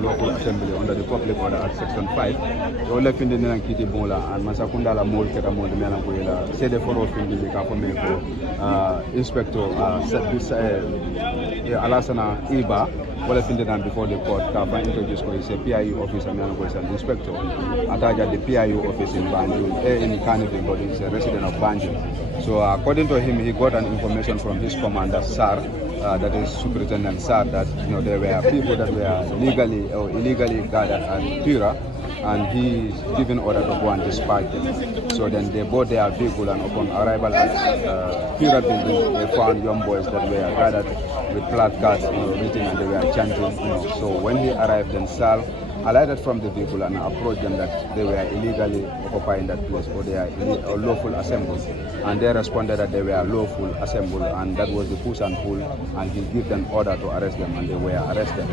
local assembly under the Public Order Act Section 5. So all left in the Kiti Bola and Masakunda la Mol Keta Mol Melancoela, Sede for us in the Kapomeko, Inspector Alasana Iba, all left in the before the court, Kapa introduced for his PIU officer, Melancoela, an inspector, Ataja the PIU office in Banjul, in Carnival, but he's a resident of Banjul. So according to him, he got an information from his commander, SAR, that is Superintendent SAR, that there were people that were legally or illegally gathered at Pira, and he given order to go and dispatch them. So then they bought their vehicle, and upon arrival at Pira building, they found young boys that were gathered with placards written, and they were chanting. So when he arrived, then SAR alighted from the vehicle and approached them that they were illegally occupying that place, or they are lawful assembled. And they responded that they were lawful assembled, and that was the push and pull, and he gave them order to arrest them, and they were arrested.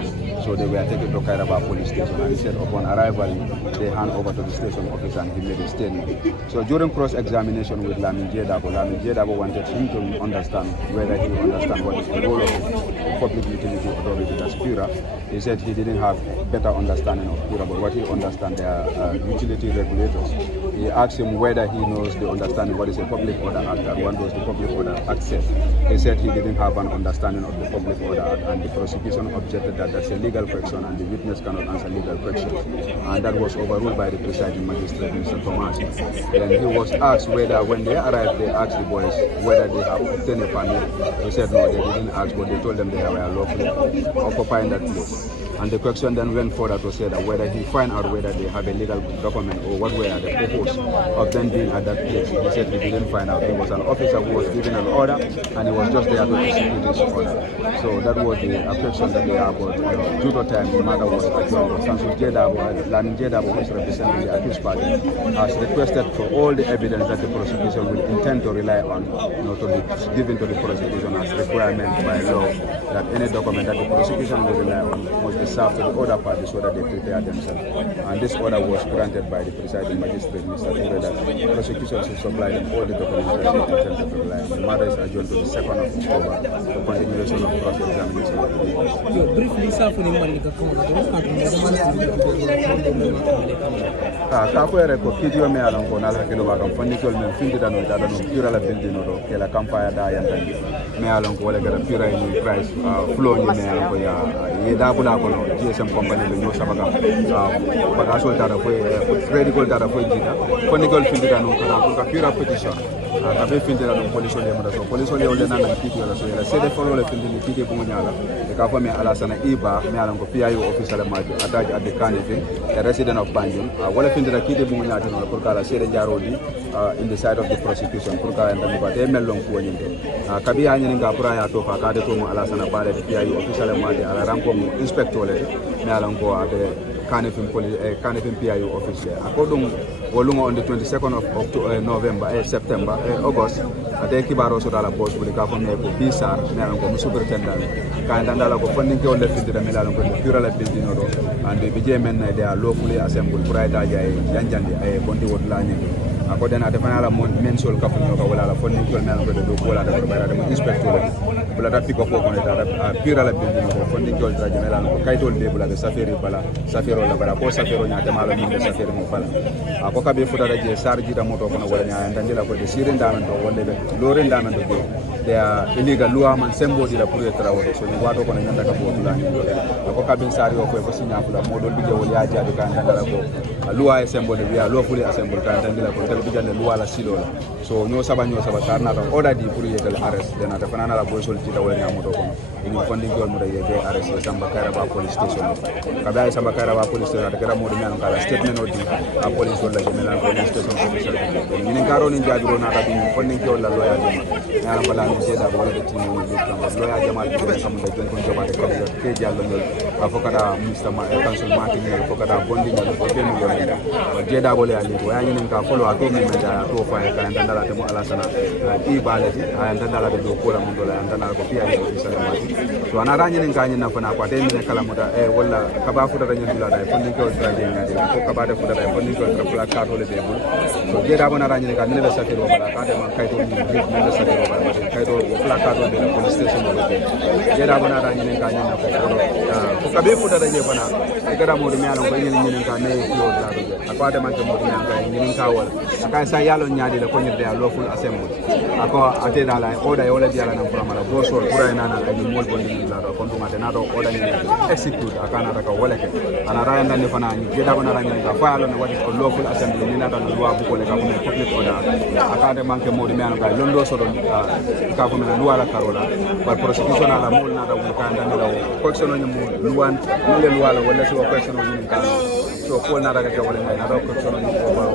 So they were taken to Kairaba police station, and he said upon arrival they hand over to the station officer, and he made a statement. So during cross-examination with Lamin Dabo wanted him to understand whether he understands what is the role of Public Utility Authority, that's PURA. He said he didn't have better understanding of PURA, but what he understands, they are utility regulators. He asked him whether he knows the understanding what is a Public Order Act and what does the Public Order Act say. He said he didn't have an understanding of the Public Order Act, and the prosecution objected that that's a legal question and the witness cannot answer legal questions. And that was overruled by the presiding magistrate, Mr. Thomas. Then he was asked whether, when they arrived, they asked the boys whether they have obtained a permit. He said no, they didn't ask, but they told them they were lawfully occupying that place. And the question then went further to say that whether he find out whether they have a legal document or what were the purpose of them being at that place. He said he didn't find out. He was an officer who was given an order, and he was just there to execute his order. So that was the question that they have. But due to time, the matter was adjourned. Sansu Jedabo, Lamin Jedabo, who is representing the accused party, has requested for all the evidence that the prosecution will intend to rely on, to be given to the prosecution as requirement by law, that any document that the prosecution will rely on must be served to the other party so that they prepare themselves. And this order was granted by the presiding magistrate, Mr. Ture, that the prosecution should supply them all the documents that they intend to rely on. The matter is adjourned to the 2nd of October for continuation of cross-examination. Briefly, sir, for the Kafuere ko kidio me alon ko nala kilo ba don fonni kol men findi dano dada no pura la bildi no do ke la campaya da yantandi me alon ko wala gara pura ni price flow ni me alon ko ya ye da bula ko no GSM company le no sabaga ba so dada ko credit gold dada ko jita fonni kol findi dano ko pura petition kabe findi dano police le mo da so police le ole na kiti la so ya sede follow le findi ni kiti ko nyala e ka fa me Alasana Iba me alon ko PIU officer le maji attaque at the Carnival, a resident of Banjul. Wala findi da kiti bu nyata no pour kala sede jarodi in the side of the prosecution pour kala ndam ko te melon ko nyinde kabi ya nyini nga pura ya to fa ka de to mo Alasana Bale de PIU officer le maji ala ranko mo inspector le me alon ko ade Carnival police Carnival PIU officer akodum wolungo on the 22nd of October, September, August, ate kibaro so dala boss buli ka ko me ko bisar ne an ko superintendent ka ndala ko funding ko le fitira me la ko pura la building do and be je men they are lawfully assembled brighter jay janjandi ay bondi wot la ni ako dena defana la men sol ka ko wala la funding ko me ko do ko la da ko bayra de inspector bula da piko ko ne da pura la building ko funding ko tra je me la ko kaytol be bula de safari bala safero la bara ko safero nya de malo min de safero mo bala ako kabe futa da je sar jida moto ko no wala nya ndandila ko de sirin damen to wolle be loren damen to be they are illegal law man sembo di la pour travailler so ni wato ko na nyanda ka bo la ni ko kabin sari ko ko sinya fula modol bi jewol ya jaade kan ndala ko loi e sembo de wiya lawfully assemble kan ndila ko tel bi jalle loi la silo la so ño saba sar na ko oda di pour yegal arrest dena da fanana la boy sol ci dawal nya moto ko ni funding gol mo de yede arrest Samba Kairaba police station kabe Samba Kairaba police station da kara mo de ñan kala statement odi a police wala je melan police station officer ni ngaro ni jabiro na ka bi funding gol la lawyer de ñara bala ni jeda wala de tinu ni lawyer jamal de kam de jon ko jobade ko ke jallo ngol afokada Mr. Council Martin ko kada bondi ni ko be mi yo jeda bole ali ko ya ni ka follow ato mi meta to fa ka ndala te mo Alasana Iba le ay ndala de do ko la mo dola ndala ko pia ni officer Martin so ana ranye nin kanyi na fana kwa temi ne kala muda wala kaba fuda da nyula da fondin ko tra de ngadi ko kaba da fuda da fondin ko tra pla ka dole de bul so je da bona ranye ne kan ne be sakiro bala ka de man kay to ni brief ne be sakiro bala kay to pla ka dole de police station de je da bona ranye ne kanyi na ko kabe fuda da je fana e gara mo de mi alon ko nyini kan ne ko da do akwa de man to mo de nyini ka wala aka sa yalo nyaadi la ko nyirde ya lawful assembly ako ate da la oda e wala diala nan pramala bo so pura ina na ay mol bondi la do kon duma de na do oda ni execute aka na ka wala ke ana raya nan ne fana ni jeda bana ranya ka fa yalo ne wadi ko lawful assembly ni na do loi bu ko le ka ko public order aka de manke modi me an ka londo so do ka ko men loi la karola par prosecution ala mol na do ka ndan do correction ni mo luan ni le loi la wala so correction ni ka so ko na daga ke wala na do correction ni ko ba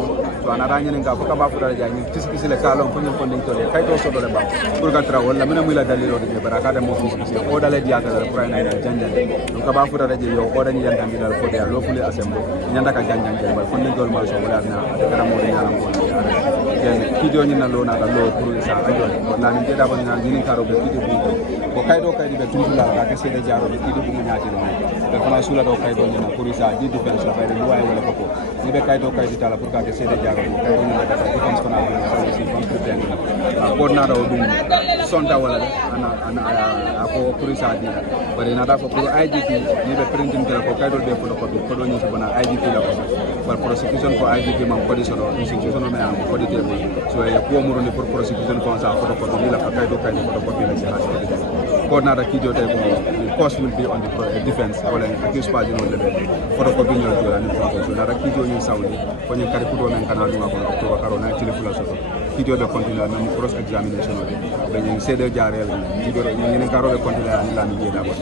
so ana ranya ni ka ka ba fu da jangi tiski le ka lon ko nyon ko ndin to le kay to so do le ba pour ka tra wala mena muy la dalilo de baraka de mo ko ci o dale diata le pour na janja donc ka ba fu da je yo o dañi yanda ngi dal ko de lo fu le assemble nyanda ka janja ngi ba ko ndin dol ma so wala na de kana mo nyala mo ken kidio ni na lo na da lo pour sa ajo ko na ni da ba ni na ni karo be kidio bu ko kay do kay be tuntula ka ke sede jaro be kidio bu mo nyaati no be fana sula do kay do ni na pour sa di defense la bayre luwa wala ko ni be kay do kay di tala pour ka ke sede jaro ko kay do ni da defense ko na sa ci fam pretend ko na do dum sonta wala ana ako pour sa di bare na da ko pour IGP ni be printing tele ko kay do be ko do ni so bana IGP la ko par prosecution ko IGP man ko di so do institution me am ko di tele so ya ko mo ni pour prosecution ko sa ko ko ni la kay do kay ko ko la ci ha ko na da kidio te ko cost will be on the defense wala accused party no level photocopy no do ni prosecution na da kidio ni sawli ko ni kari ko do men kana duma ko to karo na ci fula so kidio be continue na cross examination o be ni cede jaarel kidio ni karo be continue na la ni da ko